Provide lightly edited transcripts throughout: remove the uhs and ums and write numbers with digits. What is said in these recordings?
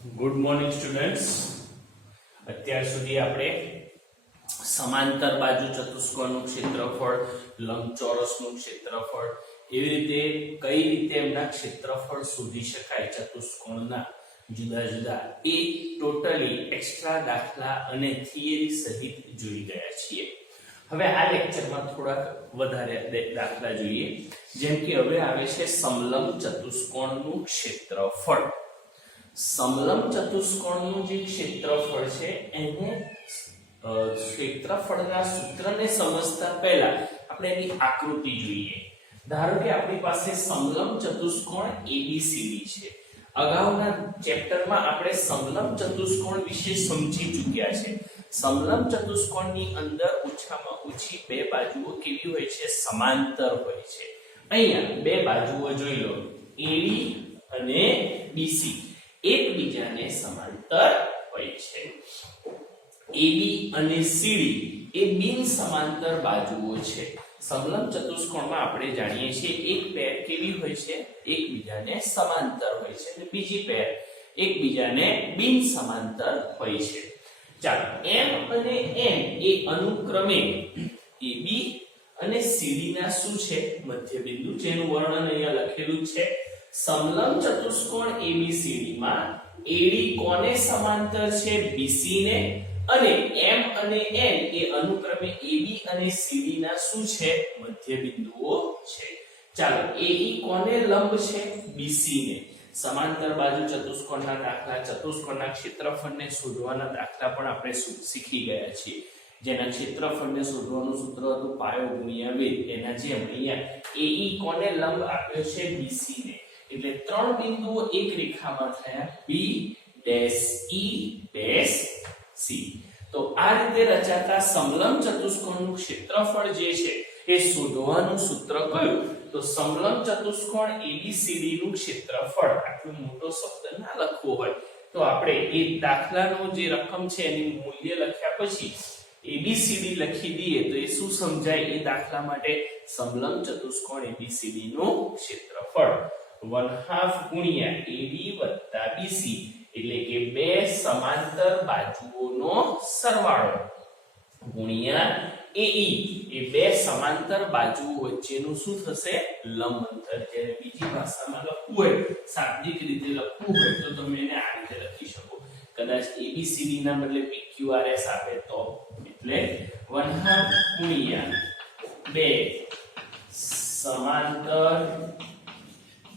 Good morning students. અત્યાર સુધી આપણે સમાંતર બાજુ ચતુષ્કોણનું ક્ષેત્રફળ, લંબચોરસનું ક્ષેત્રફળ, એવી રીતે કઈ રીતે એમના ક્ષેત્રફળ શોધી શકાય ચતુષ્કોણના જુદા જુદા એ ટોટલી એક્સ્ટ્રા દાખલા અને થિયરી સહિત જોઈ ગયા છીએ. હવે આ લેક્ચરમાં થોડાક વધારે દાખલા જોઈએ. જેમ કે હવે આવે છે સમલંબ ચતુષ્કોણનું ક્ષેત્રફળ. સમલંબ ચતુષ્કોણનું જે ક્ષેત્રફળ છે એને ક્ષેત્રફળના સૂત્રને સમજતા પહેલા આપણે એની આકૃતિ જોઈએ. ધારો કે આપણી પાસે સમલંબ ચતુષ્કોણ ABCD છે. અગાઉના ચેપ્ટરમાં આપણે સમલંબ ચતુષ્કોણ વિશે સમજી ચૂક્યા છે. સમલંબ ચતુષ્કોણની અંદર ઓછામાં ઓછી બે બાજુઓ કેવી હોય છે? સમાંતર હોય છે. અહીંયા બે બાજુઓ જોઈ લો, AD અને BC એકબીજાને સમાંતર હોય છે. AB અને CD એ બિન સમાંતર બાજુઓ છે. સમલંબ ચતુષ્કોણમાં આપણે જાણીએ છીએ એક પેર કેવી હોય છે? એકબીજાને સમાંતર હોય છે અને બીજી પેર એકબીજાને બિન સમાંતર હોય છે. ચાલો, M અને N એ અનુક્રમે AB અને CD ના શું છે? મધ્યબિંદુ, જેનું વર્ણન અહીંયા લખેલું છે. સમલંબ ચતુષ્કોણ ABCD માં AD કોને સમાંતર છે? BC ને. અને M અને N એ અનુક્રમે AB અને CD ના શું છે? મધ્યબિંદુઓ છે. ચાલો, AE કોને લંબ છે? BC ને. સમાંતર બાજુ ચતુષ્કોણના દાખલા, ચતુષ્કોણના ક્ષેત્રફળને શોધવાના દાખલા પણ આપણે શીખી ગયા છીએ. જેના ક્ષેત્રફળને શોધવાનું સૂત્ર હતું પાયો ગુણ્યા વેગ. એના જેમ અહીંયા AE કોને લંબ આપ્યો છે? BC ને. એટલે ત્રણ બિંદુઓ એક રેખામાં થયા, B dash E dash C. તો આ રીતે રચાતા સમલંબ ચતુષ્કોણનું ક્ષેત્રફળ જે છે એ શોધવાનું સૂત્ર કયું? તો સમલંબ ચતુષ્કોણ ABCD નું ક્ષેત્રફળ. આટલો મોટો શબ્દ ના લખવો હોય તો આપણે એ દાખલાનો જે રકમ છે એની મૂલ્ય લખ્યા પછી ABCD લખી દઈએ તો એ શું સમજાય? એ દાખલા માટે સમલંબ ચતુષ્કોણ ABCD નું ક્ષેત્રફળ 1/2 ગુણ્યા AD વત્તા BC, એટલે કે બે સમાંતર બાજુઓનો સરવાળો ગુણ્યા AE એ બે સમાંતર બાજુઓ વચ્ચેનું શું થશે? લંબ અંતર. જ્યારે બીજી ભાષામાં લખવું હોય, શાબ્દિક રીતે લખવું હોય તો તમે એને આ રીતે લખી શકો. કદાચ ABCD ના બદલે PQRS આપે તો, એટલે 1/2 ગુણ્યા બે સમાંતર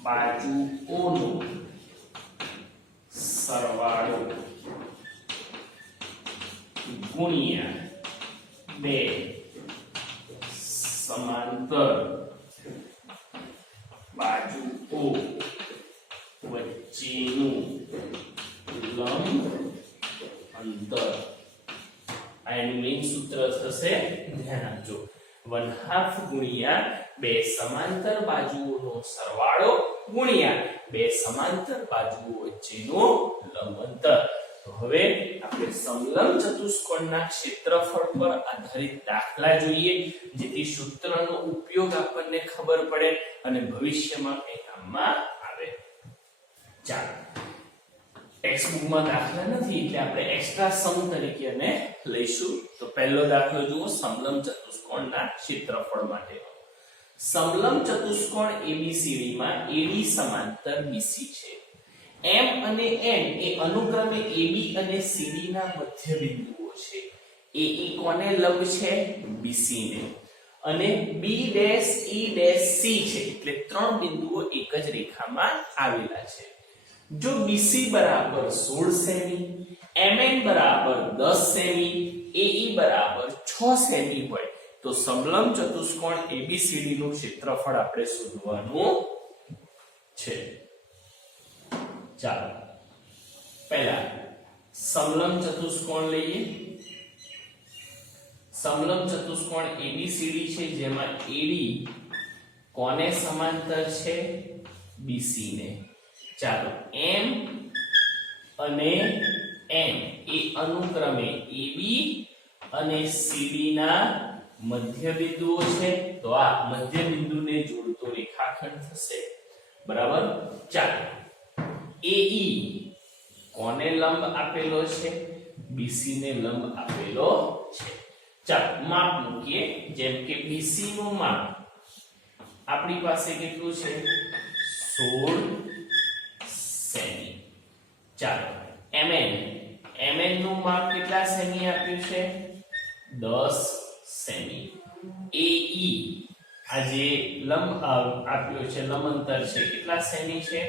બાજુઓનો સરવાળો ગુણ્યા બે સમાંતર બાજુઓ વચ્ચેનું લંબ અંતર. આ એનું મેઇન સૂત્ર થશે, ધ્યાન આપજો. 1/2 ગુણ્યા બે સમાંતર બાજુઓનો સરવાળો ગુણ્યા બે સમાંતર બાજુઓ વચ્ચેનો લંબ અંતર. તો હવે આપણે સમલંબ ચતુષ્કોણના ક્ષેત્રફળ પર આધારિત દાખલા જોઈએ, જેથી સૂત્રનો ઉપયોગ આપણને ખબર પડે અને ભવિષ્યમાં એ કામમાં આવે. ચાલો, ટેક્સ્ટબુકમાં દાખલા નથી એટલે આપણે એક્સ્ટ્રા સમ તરીકે એને લઈશું. તો પહેલો દાખલો જુઓ, સમલંબ ચતુષ્કોણના ક્ષેત્રફળ માટે. સમલંબ ચતુષ્કોણ ABCD માં AD સમાંતર BC છે. M અને N એ અનુક્રમે AB અને CD ના મધ્યબિંદુઓ છે. AE કોને લંબ છે? BC ને. અને B dash E dash C છે, એટલે ત્રણ બિંદુઓ એક જ રેખામાં આવેલા છે. જો BC બરાબર 16 સેમી, MN બરાબર 10 સેમી, AE બરાબર 6 સેમી હોય તો સમલંબ ચતુષ્કોણ ABCD નું ક્ષેત્રફળ આપણે શોધવાનું છે. ચાલો, પહેલા સમલંબ ચતુષ્કોણ લઈએ. સમલંબ ચતુષ્કોણ ABCD છે, જેમાં AD કોને સમાંતર છે? BC ને. ચાલો, M અને N એ અનુક્રમે AB અને CD ના મધ્યબિંદુઓ છે. તો આ મધ્યબિંદુને જોડતો રેખાખંડ થશે. બરાબર. ચાલો, AE કોને લંબ આપેલો છે? BC ને લંબ આપેલો છે. ચાલો માપ મૂકીએ. જેમ કે BC નું માપ આપણી પાસે કેટલું છે? 16 સેમી. ચાલો MN નું માપ કેટલા સેમી આપ્યું છે? 10 સેમી. AE આ જે લંબ આપ્યો છે, લંબ અંતર છે, કેટલા સેમી છે?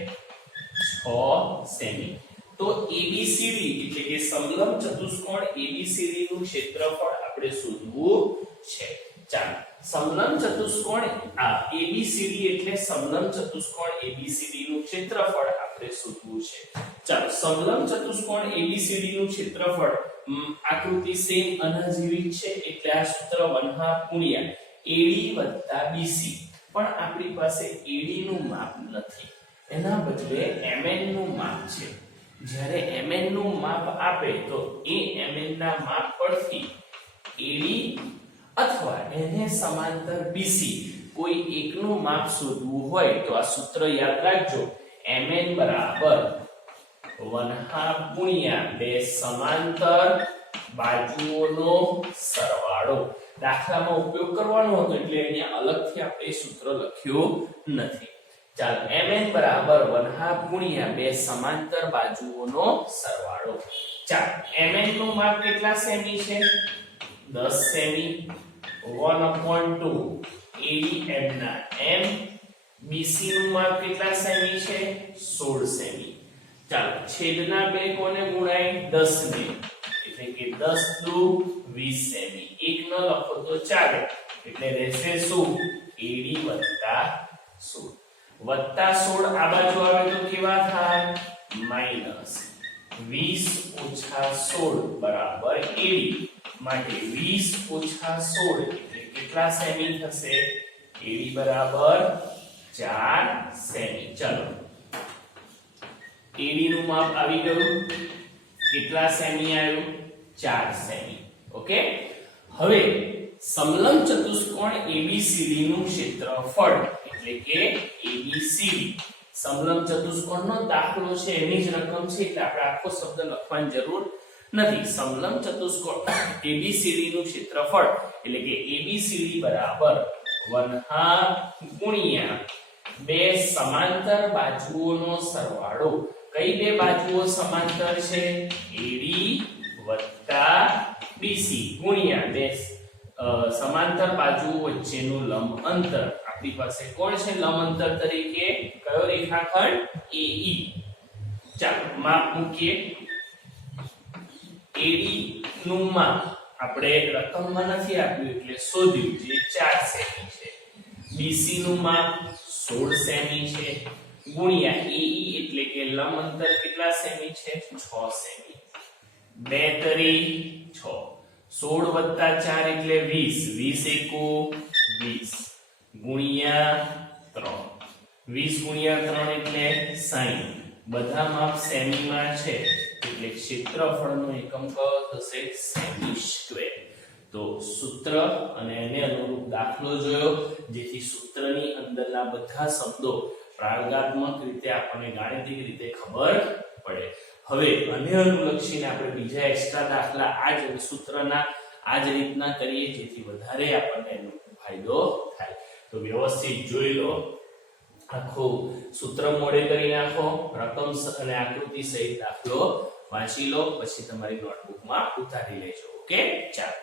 6 સેમી. તો ABCD એટલે કે સમલંબ ચતુષ્કોણ ABCD નું ક્ષેત્રફળ આપણે શોધવું છે. ચાલો સમલંબ ચતુષ્કોણ ABCD એટલે સમલંબ ચતુષ્કોણ ABCD નું ક્ષેત્રફળ આપણે શોધવું છે. ચાલો સમલંબ ચતુષ્કોણ ABCD નું ક્ષેત્રફળ આકૃતિ સેમ આના જેવી છે એટલે આ સૂત્ર 1/2 ગુણ્યા AD BC. પણ આપણી પાસે AD નું માપ નથી, એના બદલે MN નું માપ છે. જ્યારે MN નું માપ આપે તો એ MN ના માપ પરથી AD અથવા એને સમાંતર BC કોઈ એકનું માપ શોધવું હોય તો આ સૂત્ર યાદ રાખજો. MN બરાબર 1/2 ગુણ્યા બે સમાંતર બાજુઓનો સરવાળો. દાખલામાં ઉપયોગ કરવાનો હતો એટલે અહીંયા અલગથી આપણે સૂત્ર લખ્યું નથી. ચાલો MN બરાબર 1/2 ગુણ્યા બે સમાંતર બાજુઓનો સરવાળો. ચાલો MN નું માપ કેટલા સેમી છે? 10 સેમી. 1/2 ADM ના M. BC નું માપ કેટલા સેમી છે? 16 સેમી. ચાલો છેદના બે કોને ગુણાય? 10 ને, એટલે કે 10 દુ 20 સેમી. એક ન લખો તો ચાલે એટલે રહેશે શું? AD વત્તા 16. વત્તા 16 આ બાજુ આવે તો કેવા થાય? માઈનસ 20 ઓછા 16 બરાબર AD. માટે 20 ઓછા 16 એટલે કેટલા સેમી થશે? AD બરાબર 4 સેમી. ચલો AD નું માપ આવી ગયું. કેટલા સેમી આવ્યું? 4 સેમી. ઓકે. હવે સમલંબ ચતુષ્કોણ ABCD નું ક્ષેત્રફળ એટલે કે ABCD સમલંબ ચતુષ્કોણનો દાખલો છે, એની જ રકમ છે એટલે આપણે આખો શબ્દ લખવાની જરૂર નથી. સમલંબ ચતુષ્કોણ ABCD નું ક્ષેત્રફળ એટલે કે ABCD બરાબર 1/2 ગુણ્યા બે સમાંતર બાજુઓનો સરવાળો. કઈ બે બાજુઓ સમાંતર છે? AD વત્તા BC ગુણ્યા બે સમાંતર બાજુઓ વચ્ચેનું લંબ અંતર. આપણી પાસે કોણ છે લંબ અંતર તરીકે? કયો રેખાખંડ? AE. ચાલો માપ મૂકીએ. AD નું માપ આપણે રકમમાં નથી આપ્યું એટલે શોધ્યું, જે 4 સેમી છે. BC નું માપ 16 સેમી છે ગુણ્યા AE એટલે કે લંબ અંતર કેટલા સેમી છે? 6 સેમી. 2 તરી 6. 16 વત્તા 4 એટલે 20. 20 એકુ 20 ગુણ્યા 3. 20 ગુણ્યા 3 એટલે 60. બધા માપ સેમી માં છે એટલે ક્ષેત્રફળનો એકમ કયો થશે? Semi square. તો સૂત્ર અને એને અનુરૂપ દાખલો જોયો, જેથી સૂત્રની અંદરના બધા શબ્દો પ્રાયોગાત્મક રીતે આપણને ગાણિતિક રીતે ખબર પડે. હવે આને અનુલક્ષીને આપણે બીજા એક્સ્ટ્રા દાખલા આ જ સૂત્રના આ જ રીતના કરીએ જેથી વધારે આપણને એનો ફાયદો થાય. તો વ્યવસ્થિત જોઈ લો, આખો સૂત્ર મોડે કરી નાખો, રકમ અને આકૃતિ સહિત દાખલો વાંચી લો, પછી તમારી નોટબુકમાં ઉતારી લેજો. ઓકે, ચાલો.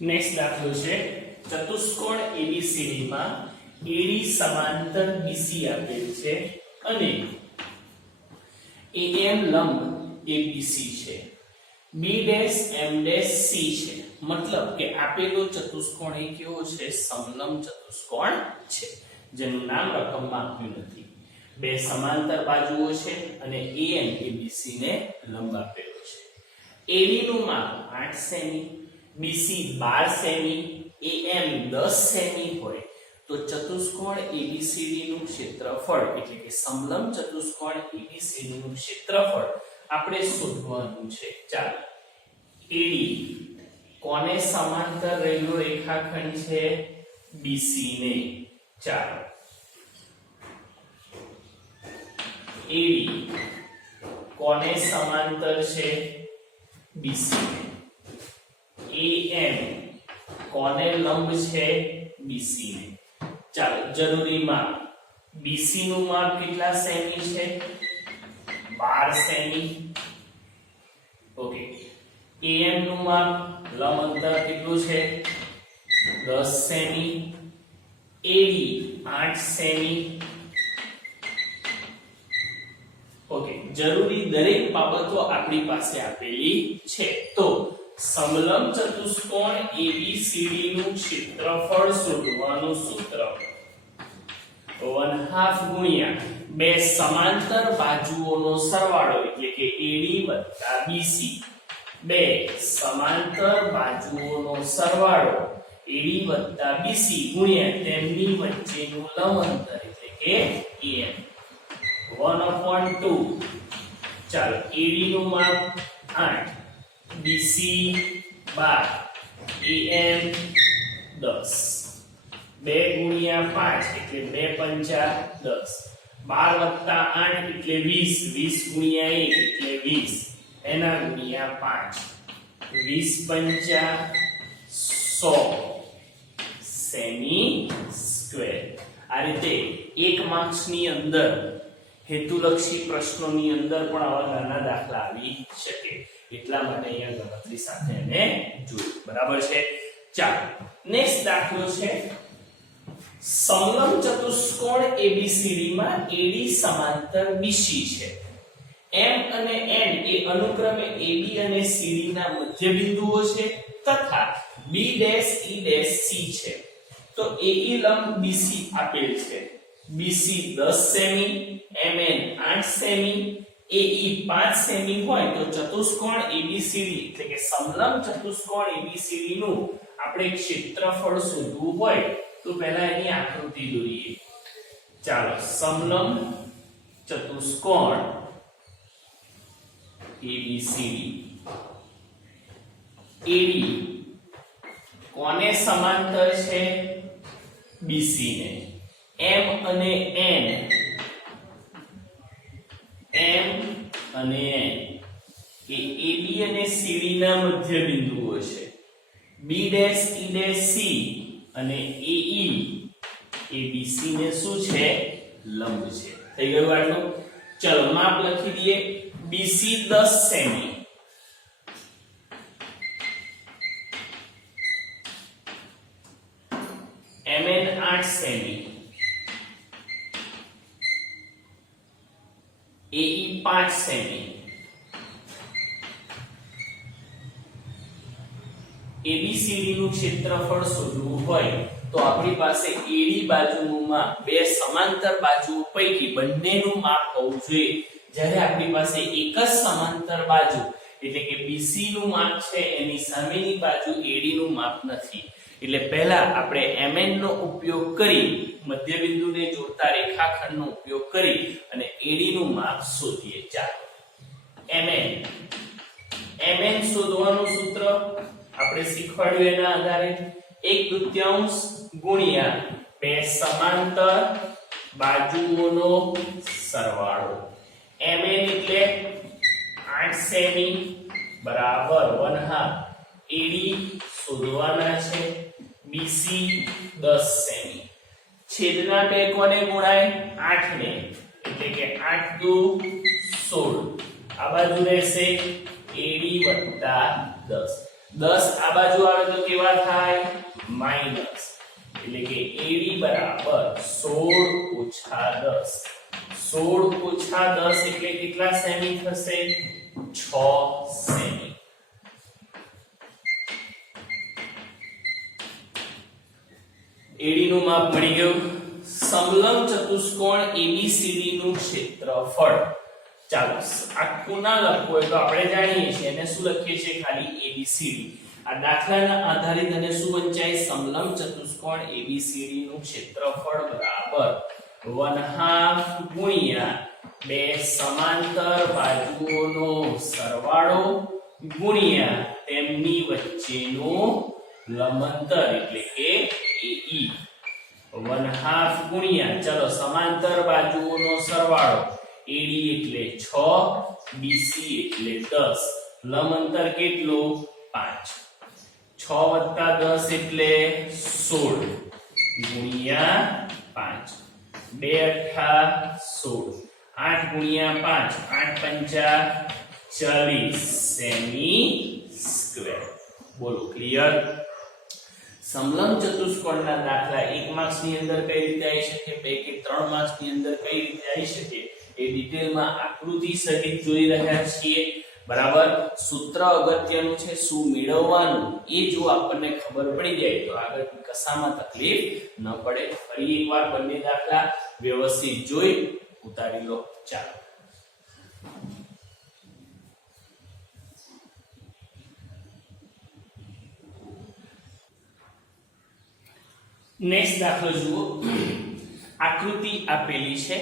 નેક્સ્ટ દાખલો છે ચતુષ્કોણ ABCD માં AD સમાંતર BC આપેલ છે અને AM લંબ ABC છે, B'M' C છે. મતલબ કે આપેલો ચતુષ્કોણ એ કેવો છે? સમલંબ ચતુષ્કોણ છે, જેનું નામ રકમમાં આપ્યું નથી. બે સમાંતર બાજુઓ છે અને AM ABC ને લંબ આપેલો છે. AD નું માપ 8 semi, BC 12 semi, AM 10 semi હોય તો ચતુષ્કોણ ABCD નું ક્ષેત્રફળ એટલે કે સમલંબ ચતુષ્કોણ ABCD નું ક્ષેત્રફળ આપણે શોધવાનું છે. ચાલો, AD કોને સમાંતર રહેલો રેખાખંડ છે? BC ને. ચાલો AD કોને સમાંતર છે BC ને AM કોને લંબ છે BC ને ચાલો જરૂરી માપ BC નું માપ કેટલા સેમી છે 12 સેમી ઓકે AM નું માપ લંબ અંતર કેટલું છે 10 સેમી AD 8 સેમી ઓકે જરૂરી દરેક બાબતો આપણી પાસે આપેલી છે તો સમલંબ ચતુષ્કોણ ABCD નું ક્ષેત્રફળ શોધવાનું સૂત્ર 1/2 ગુણ્યા બે સમાંતર બાજુઓનો સરવાળો એટલે કે AD BC બે સમાંતર બાજુઓનો સરવાળો AD BC ગુણ્યા તેમની વચ્ચેનું લંબ અંતર એટલે કે AM 1/2 ચાલો AD નું માપ 8 BC 12 AM 10 2 ગુણ્યા 5 એટલે 2 પંચા 10 12 8 એટલે 20 20 ગુણ્યા 1 એટલે 20 એના ગુણ્યા 5 20 પંચા 100 સેમી સ્ક્વેર આ રીતે એક માર્ક્સ ની અંદર હેતુલક્ષી પ્રશ્નોની અંદર પણ આવા નાના દાખલા આવી શકે એટલા માટે અહીંયા ગણતરી સાથે એને જોયું બરાબર છે ચાલો નેક્સ્ટ દાખલો છે સમલંબ ચતુષ્કોણ ABCD માં AD સમાંતર BC છે M અને N એ અનુક્રમે AB અને CD ના મધ્ય બિંદુઓ છે તથા B' E' C છે તો AE લંબ BC આપેલ છે BC 10 semi MN 8 semi AE 5 semi હોય તો ચતુષ્કોણ ABCD એટલે કે સમલંબ ચતુષ્કોણ ABCD નું આપણે ક્ષેત્રફળ શોધવું હોય તો પહેલા એની આકૃતિ દોરીએ ચાલો સમલંબ ચતુષ્કોણ ABCD AD કોને સમાંતર છે BC ને M અને N એ AB અને CD ના મધ્ય બિંદુઓ છે B' E' C અને AE એ BC ને શું છે લંબ છે થઈ ગયું આટલું ચલો માપ લખી દઈએ BC 10 semi MN 8 semi AE 5 semi ABCD નું ક્ષેત્રફળ શોધવું હોય તો આપણી પાસે AD બાજુનું માપ બે સમાંતર બાજુઓ પૈકી બંનેનું માપ હોવું જોઈએ જ્યારે આપણી પાસે એક જ સમાંતર બાજુ એટલે કે BC નું માપ છે એની સામેની બાજુ AD નું માપ નથી એટલે પહેલા આપણે MN નો ઉપયોગ કરી મધ્ય બિંદુને જોડતા રેખાખંડનો ઉપયોગ કરી અને AD નું માપ શોધીએ ચાલો MN શોધવાનું સૂત્ર આપણે શીખવાડ્યું એના આધારે 1/2 ગુણ્યા બે સમાંતર બાજુઓનો સરવાળો MN એટલે 8 સેમી બરાબર 1/2 AD શોધવાના છે BC 10 સેમી છેદના બે કોને ગુણાય 8 ને એટલે કે 8 દુ 16 આ બાજુ રહેશે AD 10 10 આ બાજુ આવે તો કેવા થાય માઈનસ એટલે કે AD બરાબર 16 - 10 16 - 10 એટલે કેટલા સેમી થશે 6 સેમી AD નું માપ મળી ગયું સમલંબ ચતુષ્કોણ ABCD નું ક્ષેત્રફળ ચાલો આખું ના લખવું હોય તો આપણે જાણીએ છીએ એને શું લખીએ છીએ ખાલી ABCD આ દાખલાના આધારિત અને શું વંચાય સમલંબ ચતુષ્કોણ ABCD નું ક્ષેત્રફળ બરાબર 1/2 ગુણ્યા બે સમાંતર બાજુઓનો સરવાળો ગુણ્યા તેમની વચ્ચેનો લંબ અંતર એટલે કે AE 1/2 1/2 ગુણ્યા ચલો સમાંતર બાજુઓનો સરવાળો AD એટલે 6 BC એટલે 10 લંબ અંતર કેટલું 5 6 + 10 એટલે 16 ગુણ્યા 5 2 * 16 8 ગુણ્યા 5 8 × 5 40 સેમી સ્ક્વેર બોલો ક્લિયર સમલંબ ચતુષ્કોણના દાખલા 1 માર્ક્સ ની અંદર કઈ રીતે આવી શકે 2 કે 3 માર્ક્સ ની અંદર કઈ રીતે આવી શકે એ ડિટેલમાં આકૃતિ સહિત જોઈ રહ્યા છીએ બરાબર સૂત્ર અગત્યનું છે શું મેળવવાનું એ જો આપણને ખબર પડી જાય તો આગળ કશામાં તકલીફ ન પડે ફરી એકવાર બંને દાખલા વ્યવસ્થિત જોઈ ઉતારી લો ચાલો નેક્સ્ટ દાખલો જુઓ આકૃતિ આપેલી છે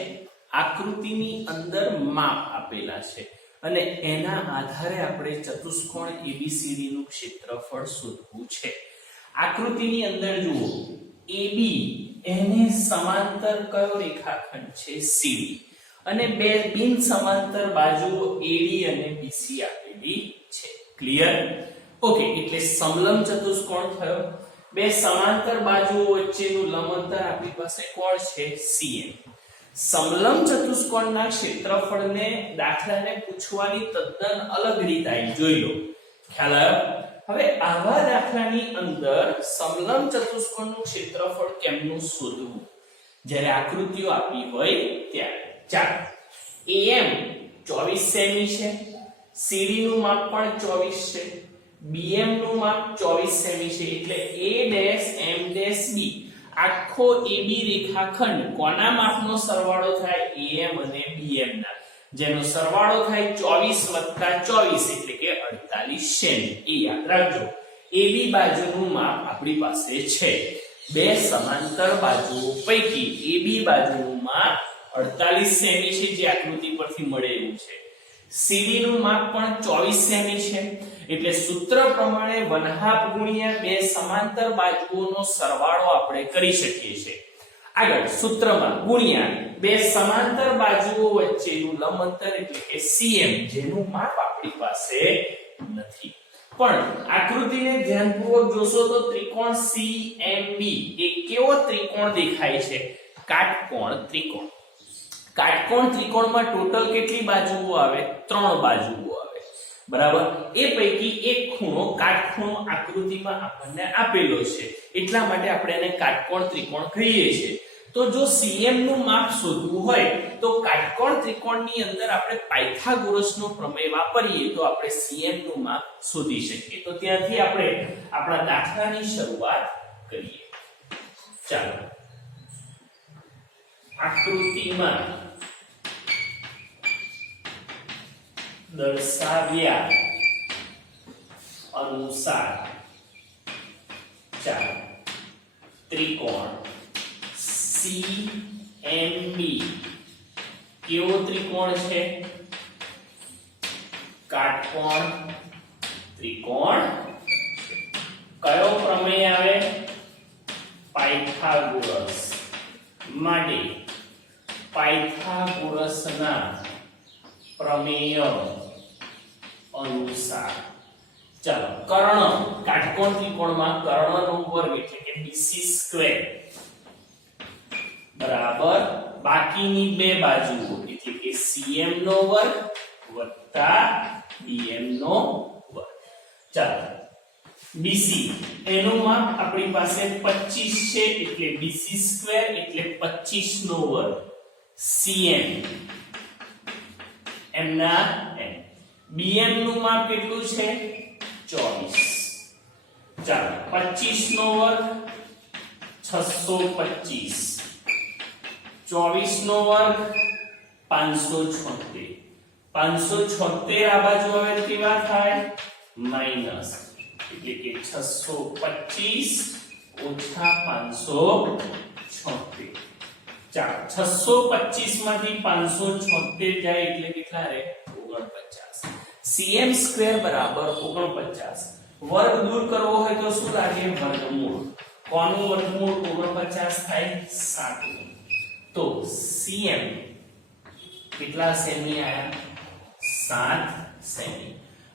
આકૃતિની અંદર માપ આપેલા છે અને એના આધારે આપણે ચતુષ્કોણ ABCD નું ક્ષેત્રફળ શોધવું છે આકૃતિની અંદર જુઓ AB એને સમાંતર કયો રેખાખંડ છે CD અને બે બિન સમાંતર બાજુઓ AD અને BC આપેલી છે ક્લિયર ઓકે એટલે સમલંબ ચતુષ્કોણ થયો બે સમાંતર બાજુઓ વચ્ચેનું લંબ અંતર આપણી પાસે કોણ છે CM સમલંબ ચતુષ્કોણના ક્ષેત્રફળને દાખલાને પૂછવાની તદ્દન અલગ રીત આવી જોઈ લો ખ્યાલ આવ્યો હવે આવા દાખલાની અંદર સમલંબ ચતુષ્કોણનું ક્ષેત્રફળ કેમનું શોધવું જ્યારે આકૃતિઓ આપી હોય ત્યારે ચાલો AM 24 સેમી છે CD નું માપ પણ 24 છે BM નું માપ 24 સેમી છે એટલે A', M', B આખો AB રેખાખંડ કોના માપનો સરવાળો થાય AM અને BM ના જેનો સરવાળો થાય 24 + 24 એટલે કે 48 સેમી એ યાદ રાખજો AB બાજુનું માપ આપણી પાસે છે બે સમાંતર બાજુઓ પૈકી AB બાજુનું માપ 48 સેમી છે જે આકૃતિ પરથી મળે એવું છે CD નું માપ પણ 24 સેમી છે એટલે સૂત્ર પ્રમાણે 1/2 ગુણ્યા બે સમાંતર બાજુઓનો સરવાળો આપણે કરી શકીએ છીએ આગળ સૂત્રમાં ગુણ્યા બે સમાંતર બાજુઓ વચ્ચેનું લંબ અંતર એટલે કે CM જેનું માપ આપણી પાસે નથી પણ આકૃતિને ધ્યાનપૂર્વક જોશો તો ત્રિકોણ CMB એ કેવો ત્રિકોણ દેખાય છે કાટકોણ ત્રિકોણ કાટકોણ ત્રિકોણમાં ટોટલ કેટલી બાજુઓ આવે 3 બાજુઓ આવે બરાબર એ પૈકી એક ખૂણો કાટખૂણો આકૃતિમાં આપણને આપેલો છે એટલા માટે આપણે એને કાટકોણ ત્રિકોણ કહીએ છીએ તો જો CM નું માપ શોધવું હોય તો કાટકોણ ત્રિકોણની અંદર આપણે પાયથાગોરસનો પ્રમેય વાપરીએ તો આપણે CM નું માપ શોધી શકીએ તો ત્યાંથી આપણે આપણા દાખલાની શરૂઆત કરીએ ચાલો આકૃતિમાં દર્શાવ્યા અનુસાર ચાલો ત્રિકોણ CMB કેવો ત્રિકોણ છે કાટકોણ ત્રિકોણ કયો પ્રમેય આવે પાયથાગોરસ માટે પાયથાગોરસના પ્રમેય અનુસાર ચાલો કર્ણ કાટકોણ ત્રિકોણમાં કર્ણનો વર્ગ એટલે કે BC² બરાબર બાકીની બે બાજુઓ એટલે કે CM નો વર્ગ વત્તા BM નો વર્ગ ચાલો BC એનું માપ આપણી પાસે 25 છે એટલે BC² એટલે 25 નો વર્ગ CM એમના BM નું માપ કેટલું છે 24 ચાલો 25 નો વર્ગ 625 24 નો વર્ગ 576 576 આ બાજુ હવે કેવા થાય માઈનસ એટલે કે 625 ઓછા 576 ચાલો 625 માંથી 576 જાય એટલે કેટલા રહે 49 CM² બરાબર 49 વર્ગ દૂર કરવો હોય તો શું લાગે વર્ગમૂળ કોનું વર્ગમૂળ 49 થાય 7 તો cm કેટલા સેમી આયા 7 સેમી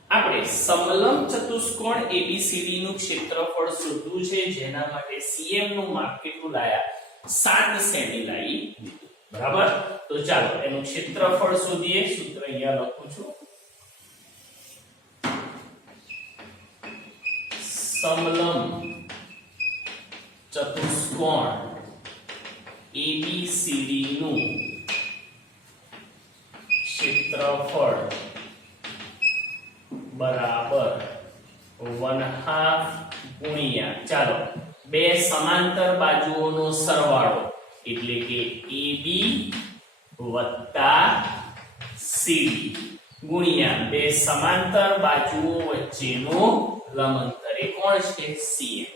આપણે સમલંબ ચતુષ્કોણ ABCD નું ક્ષેત્રફળ શોધવું છે જેના માટે cm નું માપ કેટલું લાયા 7 સેમી લાવી દીધું બરાબર તો ચાલો એનું ક્ષેત્રફળ શોધીએ સૂત્ર અહીંયા લખું છું સમલંબ ચતુષ્કોણ ABCD નું ક્ષેત્રફળ બરાબર 1/2 ગુણ્યા ચાલો બે સમાંતર બાજુઓનો સરવાળો એટલે કે AB CD ગુણ્યા બે સમાંતર બાજુઓ વચ્ચેનો લંબ અંતર એ કોણ છે CM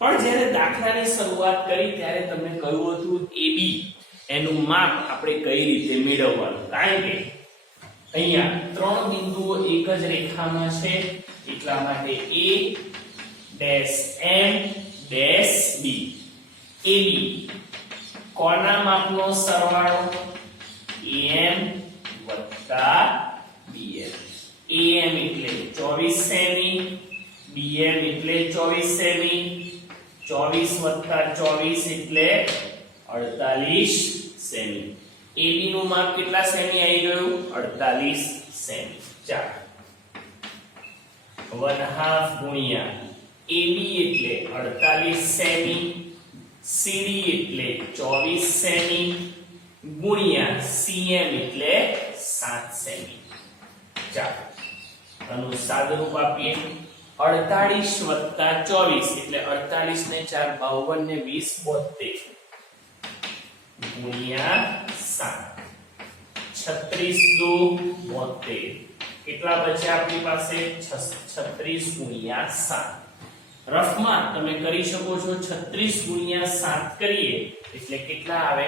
પણ જ્યારે દાખલાની શરૂઆત કરી ત્યારે તમને કહ્યું હતું AB એનું માપ આપણે કઈ રીતે મેળવવાનું કારણ કે અહીંયા ત્રણ બિંદુઓ એક જ રેખામાં છે એટલા માટે A dash M dash B AB કોના માપનો સરવાળો AM વત્તા BM AM એટલે 24 સેમી BM એટલે 24 સેમી 24 વત્તા 24 એટલે 48 સેમી AB નું માપ કેટલા સેમી આવી ગયું 48 સેમી ચાલો 1/2 ગુણ્યા AB એટલે 48 સેમી CD એટલે 24 સેમી ગુણ્યા CM એટલે 7 સેમી ચાલો આનું સાદુરૂપ આપીએ 48 વત્તા 24 એટલે 48 ને 4 52 ને 20 72 ગુણ્યા 7 36 દુ 72 કેટલા બચ્યા આપણી પાસે 36 ગુણ્યા 7 રફમાં તમે કરી શકો છો 36 ગુણ્યા 7 કરીએ એટલે કેટલા આવે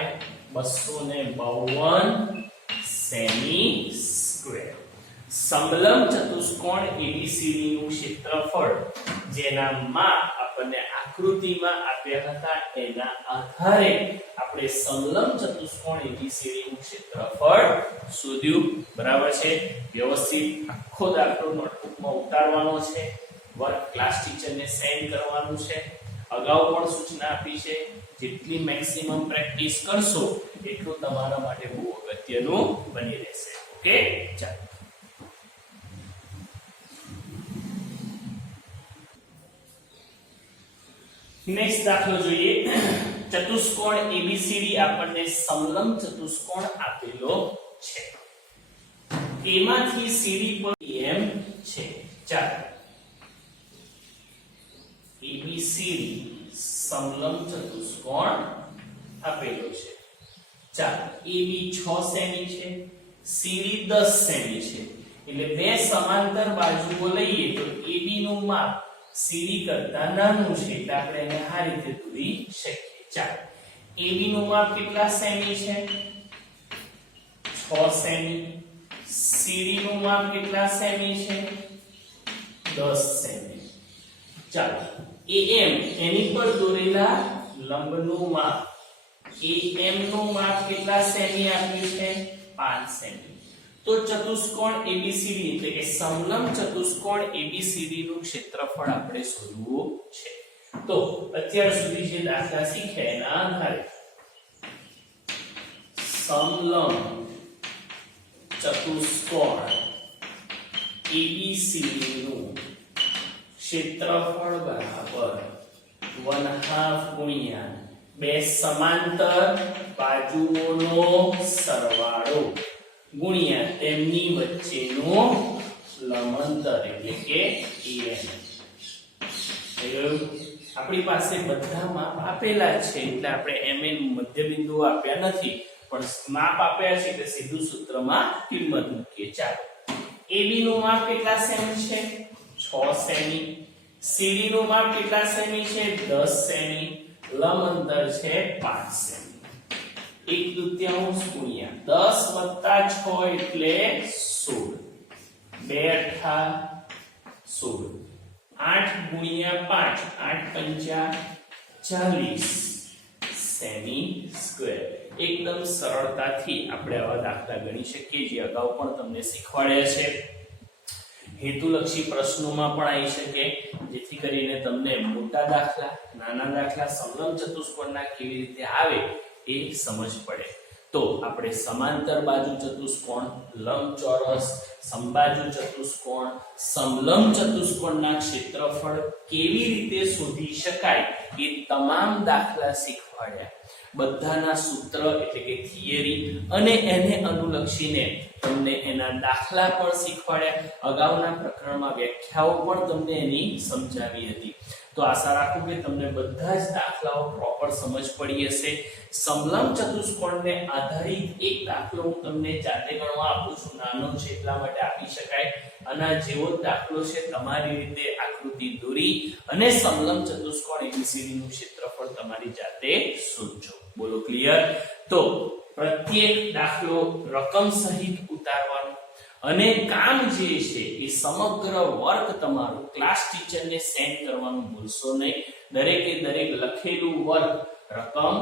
252 સેમી સ્ક્વેર સમલંબ ચતુષ્કોણ ABCD નું ક્ષેત્રફળ જેના માપ આપણને આકૃતિમાં આપ્યા હતા એના આધારે આપણે સમલંબ ચતુષ્કોણ ABCD નું ક્ષેત્રફળ શોધ્યું બરાબર છે વ્યવસ્થિત આખો દાખલો નોટબુકમાં ઉતારવાનો છે વર્ક ક્લાસ ટીચરને સેન્ડ કરવાનું છે અગાઉ પણ સૂચના આપી છે જેટલી મેક્સિમમ પ્રેક્ટિસ કરશો એટલું તમારા માટે બહુ અગત્યનું બની રહેશે ઓકે ચાલો નેક્સ્ટ દાખલો જોઈએ ચતુષ્કોણ ABCD આપણને સમલંબ ચતુષ્કોણ આપેલો છે એમાંથી CD પર AM છે ચાલો ABCD સમલંબ ચતુષ્કોણ આપેલો છે ચાલો AB 6 સેમી છે CD 10 સેમી છે એટલે બે સમાંતર બાજુઓ લઈએ તો AB નું માપ CD કરતા નાનું છે એટલે આપણે એને આ રીતે દોરી શકીએ ચાલો AB નું માપ કેટલા સેમી છે 6 સેમી CD નું માપ કેટલા સેમી છે 10 સેમી ચાલો AM એની પર દોરેલા લંબનું માપ AM નું માપ કેટલા સેમી આપ્યું છે 5 સેમી તો ચતુષ્કોણ ABCD એટલે કે સમલંબ ચતુષ્કોણ ABCD નું ક્ષેત્રફળ આપણે શોધવું છે તો અત્યાર સુધી જે દાખલા શીખ્યા એના આધારે સમલંબ ચતુષ્કોણ ABCD નું ક્ષેત્રફળ બરાબર 1/2 ગુણ્યા બે સમાંતર બાજુઓનો સરવાળો ગુણ્યા તેમની વચ્ચેનો લંબ અંતર એટલે કે AM આપણી પાસે બધા માપ આપેલા છે એટલે આપણે MN મધ્યબિંદુ આપ્યા નથી પણ માપ આપ્યા છે એટલે સીધું સૂત્રમાં કિંમત મૂકીએ ચાલો AB નું માપ કેટલા સેમી છે 6 સેમી CD નું માપ કેટલા સેમી છે 10 સેમી લંબ અંતર છે 5 સેમી 1/2 ગુણ્યા 10 + 6 એટલે 16 2 8 16 8 ગુણ્યા 5 8 પંચા 40 સેમી સ્ક્વેર. એકદમ સરળતાથી આપણે આવા દાખલા ગણી શકીએ, જે અગાઉ પણ તમને શીખવાડ્યા છે. હેતુલક્ષી પ્રશ્નોમાં પણ આવી શકે, જેથી કરીને તમને મોટા દાખલા, નાના દાખલા, સમલંબ ચતુષ્કોણના કેવી રીતે આવે એ સમજ પડે. તો આપણે સમાંતર બાજુ ચતુષ્કોણ, લંબચોરસ, સમબાજુ ચતુષ્કોણ, સમલંબ ચતુષ્કોણના ક્ષેત્રફળ કેવી રીતે શોધી શકાય એ તમામ દાખલા શીખવાડ્યા. બધાના સૂત્ર એટલે કે થિયરી અને એને અનુલક્ષીને તમને એના દાખલા પણ શીખવાડ્યા. અગાઉના પ્રકરણમાં વ્યાખ્યાઓ પણ તમને એની સમજાવી હતી. તો આશા રાખું કે તમને બધા જ દાખલાઓ પ્રોપર સમજ પડી હશે. સમલંબ ચતુષ્કોણને આધારિત એક દાખલો હું તમને જાતે ગણવા આપું છું, નાનો છે એટલા માટે આપી શકાય. આના જેવો જ દાખલો છે, તમારી રીતે આકૃતિ દોરી અને સમલંબ ચતુષ્કોણ ABCD નું ક્ષેત્રફળ તમારી જાતે શોધજો. બોલો ક્લિયર? તો પ્રત્યેક દાખલો રકમ સહિત ઉતારવાનો અને કામ જે છે એ સમગ્ર વર્ક તમારું ક્લાસ ટીચરને સેન્ડ કરવાનું ભૂલશો નહીં. દરેકે દરેક લખેલું વર્ક, રકમ,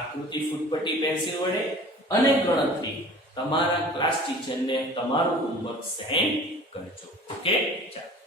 આકૃતિ, ફૂટપટ્ટી, પેન્સિલ વડે અને ગણતરી તમારા ક્લાસ ટીચરને તમારું હોમવર્ક સેન્ડ કરજો. ઓકે, ચાલો.